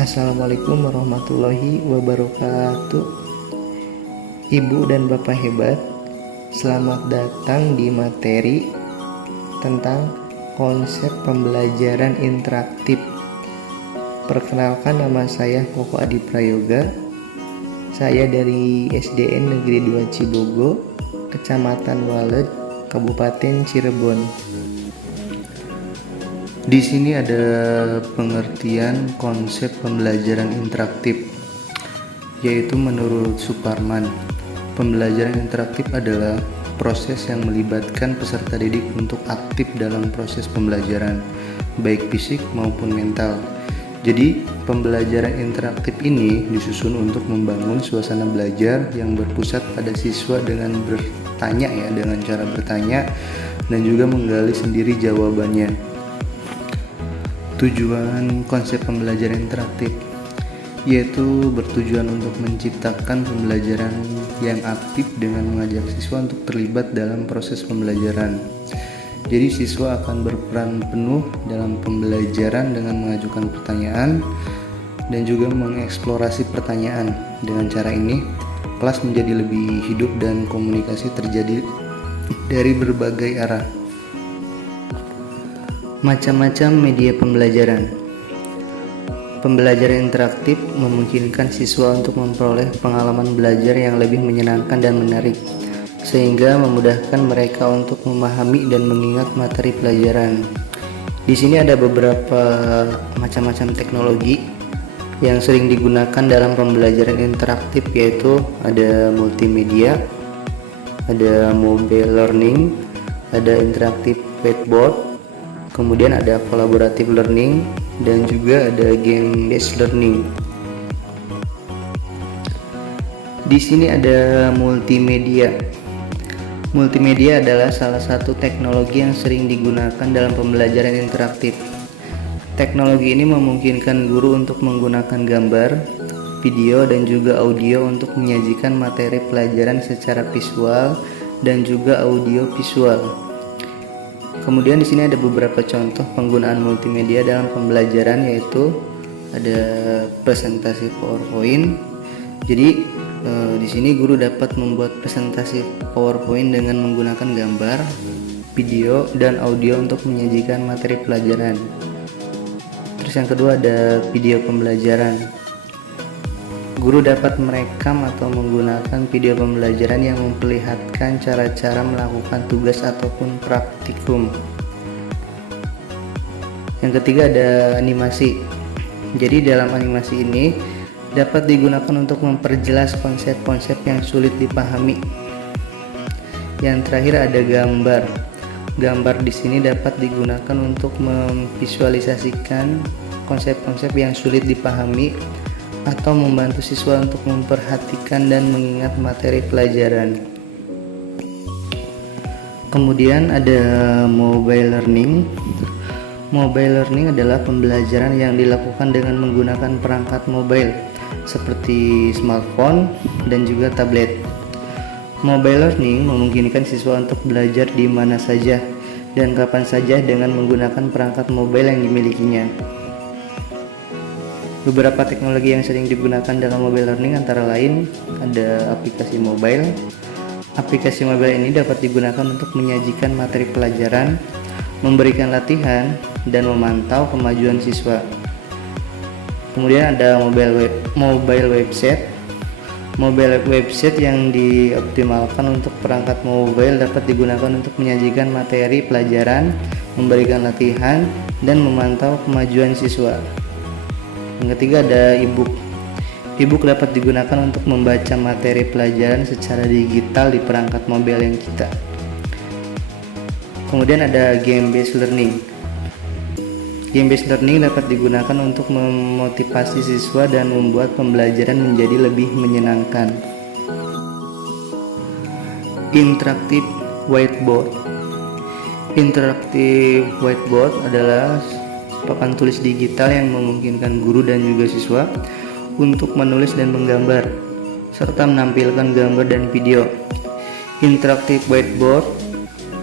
Assalamualaikum warahmatullahi wabarakatuh. Ibu dan bapak hebat, selamat datang di materi tentang konsep pembelajaran interaktif. Perkenalkan, nama saya Koko Adi Prayoga. Saya dari SDN Negeri 2 Cibogo, Kecamatan Walet, Kabupaten Cirebon. Di sini ada pengertian konsep pembelajaran interaktif, yaitu menurut Suparman, pembelajaran interaktif adalah proses yang melibatkan peserta didik untuk aktif dalam proses pembelajaran, baik fisik maupun mental. Jadi, pembelajaran interaktif ini disusun untuk membangun suasana belajar yang berpusat pada siswa dengan dengan cara bertanya dan juga menggali sendiri jawabannya. Tujuan konsep pembelajaran interaktif yaitu bertujuan untuk menciptakan pembelajaran yang aktif dengan mengajak siswa untuk terlibat dalam proses pembelajaran. Jadi siswa akan berperan penuh dalam pembelajaran dengan mengajukan pertanyaan dan juga mengeksplorasi pertanyaan. Dengan cara ini, kelas menjadi lebih hidup dan komunikasi terjadi dari berbagai arah. Macam-macam media pembelajaran. Pembelajaran interaktif memungkinkan siswa untuk memperoleh pengalaman belajar yang lebih menyenangkan dan menarik, sehingga memudahkan mereka untuk memahami dan mengingat materi pelajaran. Di sini ada beberapa macam-macam teknologi yang sering digunakan dalam pembelajaran interaktif, yaitu ada multimedia, ada mobile learning, ada interaktif whiteboard, kemudian ada collaborative learning, dan juga ada game based learning. Di sini ada multimedia. Multimedia adalah salah satu teknologi yang sering digunakan dalam pembelajaran interaktif. Teknologi ini memungkinkan guru untuk menggunakan gambar, video, dan juga audio untuk menyajikan materi pelajaran secara visual dan juga audio visual. Kemudian di sini ada beberapa contoh penggunaan multimedia dalam pembelajaran, yaitu ada presentasi PowerPoint. Jadi di sini guru dapat membuat presentasi PowerPoint dengan menggunakan gambar, video, dan audio untuk menyajikan materi pelajaran. Terus yang kedua ada video pembelajaran. Guru dapat merekam atau menggunakan video pembelajaran yang memperlihatkan cara-cara melakukan tugas ataupun praktikum. Yang ketiga ada animasi. Jadi dalam animasi ini dapat digunakan untuk memperjelas konsep-konsep yang sulit dipahami. Yang terakhir ada gambar. Gambar di sini dapat digunakan untuk memvisualisasikan konsep-konsep yang sulit dipahami atau membantu siswa untuk memperhatikan dan mengingat materi pelajaran. Kemudian ada mobile learning. Mobile learning adalah pembelajaran yang dilakukan dengan menggunakan perangkat mobile seperti smartphone dan juga tablet. Mobile learning memungkinkan siswa untuk belajar di mana saja dan kapan saja dengan menggunakan perangkat mobile yang dimilikinya. Beberapa teknologi yang sering digunakan dalam mobile learning antara lain ada aplikasi mobile. Aplikasi mobile ini dapat digunakan untuk menyajikan materi pelajaran, memberikan latihan, dan memantau kemajuan siswa. Kemudian ada mobile website. Mobile website yang dioptimalkan untuk perangkat mobile dapat digunakan untuk menyajikan materi pelajaran, memberikan latihan, dan memantau kemajuan siswa. Yang ketiga ada e-book. E-book dapat digunakan untuk membaca materi pelajaran secara digital di perangkat mobile yang kita. Kemudian ada game based learning. Game based learning dapat digunakan untuk memotivasi siswa dan membuat pembelajaran menjadi lebih menyenangkan. Interaktif whiteboard. Interaktif whiteboard adalah papan tulis digital yang memungkinkan guru dan juga siswa untuk menulis dan menggambar serta menampilkan gambar dan video. Interaktif whiteboard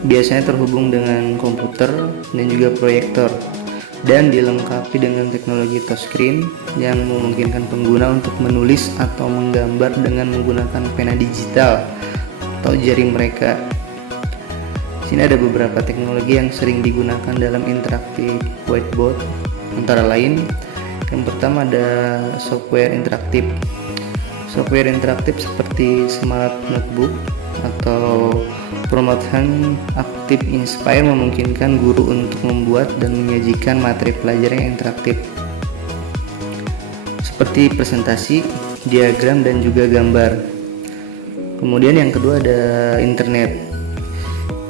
biasanya terhubung dengan komputer dan juga proyektor. dan dilengkapi dengan teknologi touchscreen yang memungkinkan pengguna untuk menulis atau menggambar dengan menggunakan pena digital atau jari mereka. Sini ada beberapa teknologi yang sering digunakan dalam interaktif whiteboard, antara lain yang pertama ada software interaktif. Software interaktif seperti Smart Notebook atau Promotion Active Inspire memungkinkan guru untuk membuat dan menyajikan materi pelajaran yang interaktif seperti presentasi, diagram, dan juga gambar. Kemudian yang kedua ada internet.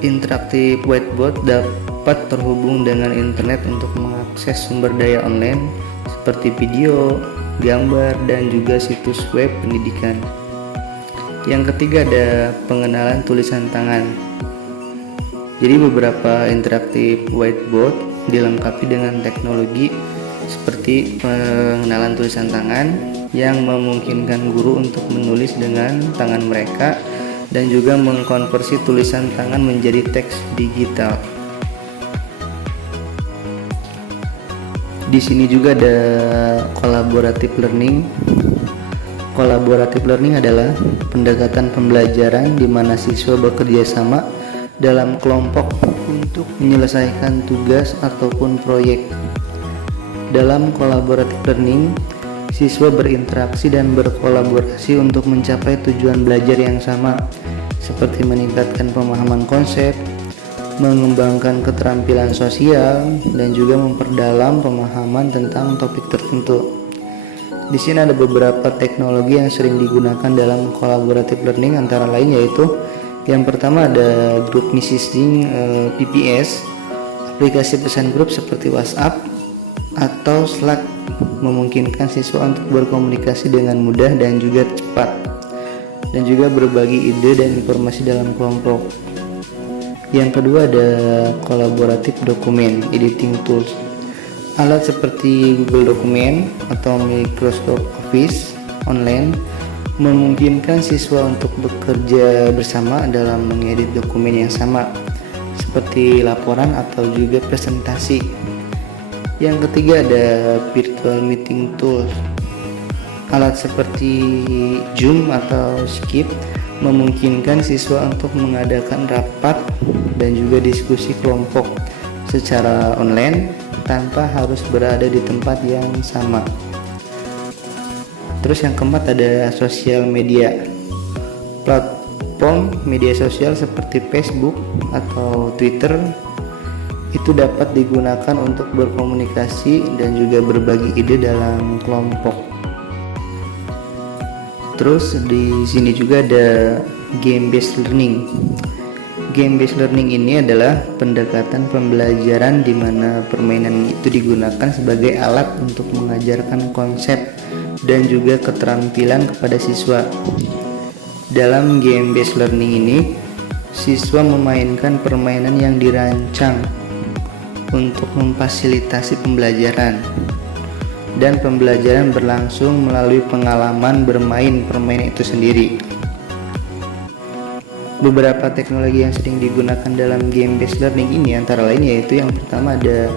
Interaktif whiteboard dapat terhubung dengan internet untuk mengakses sumber daya online seperti video, gambar, dan juga situs web pendidikan. Yang ketiga ada pengenalan tulisan tangan. Jadi beberapa interaktif whiteboard dilengkapi dengan teknologi seperti pengenalan tulisan tangan yang memungkinkan guru untuk menulis dengan tangan mereka dan juga mengkonversi tulisan tangan menjadi teks digital. Di sini juga ada collaborative learning. Collaborative learning adalah pendekatan pembelajaran di mana siswa bekerja sama dalam kelompok untuk menyelesaikan tugas ataupun proyek. Dalam collaborative learning, siswa berinteraksi dan berkolaborasi untuk mencapai tujuan belajar yang sama, seperti meningkatkan pemahaman konsep, mengembangkan keterampilan sosial, dan juga memperdalam pemahaman tentang topik tertentu. Di sini ada beberapa teknologi yang sering digunakan dalam collaborative learning, antara lain yaitu yang pertama ada group messaging PPS, aplikasi pesan grup seperti WhatsApp atau Slack memungkinkan siswa untuk berkomunikasi dengan mudah dan juga cepat, dan juga berbagi ide dan informasi dalam kelompok. Yang kedua ada collaborative document editing tools. Alat seperti Google Document atau Microsoft Office Online memungkinkan siswa untuk bekerja bersama dalam mengedit dokumen yang sama, seperti laporan atau juga presentasi. Yang ketiga ada virtual meeting tools. Alat seperti Zoom atau Skype memungkinkan siswa untuk mengadakan rapat dan juga diskusi kelompok secara online tanpa harus berada di tempat yang sama. Terus yang keempat ada sosial media. Platform media sosial seperti Facebook atau Twitter itu dapat digunakan untuk berkomunikasi dan juga berbagi ide dalam kelompok. Terus di sini juga ada game based learning. Game based learning ini adalah pendekatan pembelajaran di mana permainan itu digunakan sebagai alat untuk mengajarkan konsep dan juga keterampilan kepada siswa. Dalam game based learning ini, siswa memainkan permainan yang dirancang untuk memfasilitasi pembelajaran, dan pembelajaran berlangsung melalui pengalaman bermain permainan itu sendiri. Beberapa teknologi yang sering digunakan dalam game based learning ini antara lain yaitu yang pertama ada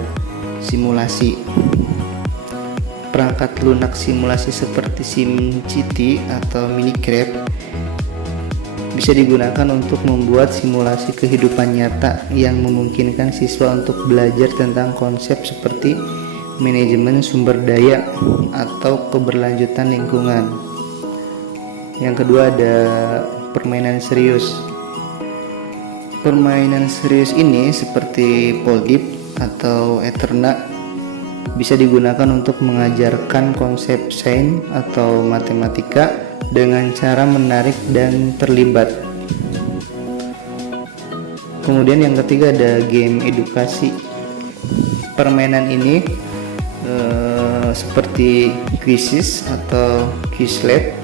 simulasi. Perangkat lunak simulasi seperti SimCity atau Minecraft bisa digunakan untuk membuat simulasi kehidupan nyata yang memungkinkan siswa untuk belajar tentang konsep seperti manajemen sumber daya atau keberlanjutan lingkungan. Yang kedua ada permainan serius. Permainan serius ini seperti Poldip atau Eterna bisa digunakan untuk mengajarkan konsep sains atau matematika dengan cara menarik dan terlibat. Kemudian yang ketiga ada game edukasi. Permainan ini seperti Quizizz atau Quizlet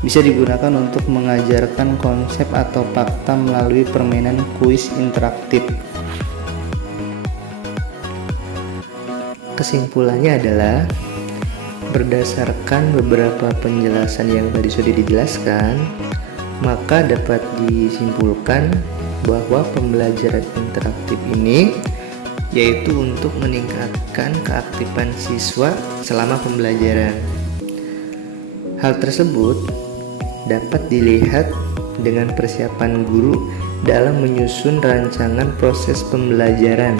bisa digunakan untuk mengajarkan konsep atau fakta melalui permainan kuis interaktif. Kesimpulannya adalah berdasarkan beberapa penjelasan yang tadi sudah dijelaskan, maka dapat disimpulkan bahwa pembelajaran interaktif ini yaitu untuk meningkatkan keaktifan siswa selama pembelajaran. Hal tersebut dapat dilihat dengan persiapan guru dalam menyusun rancangan proses pembelajaran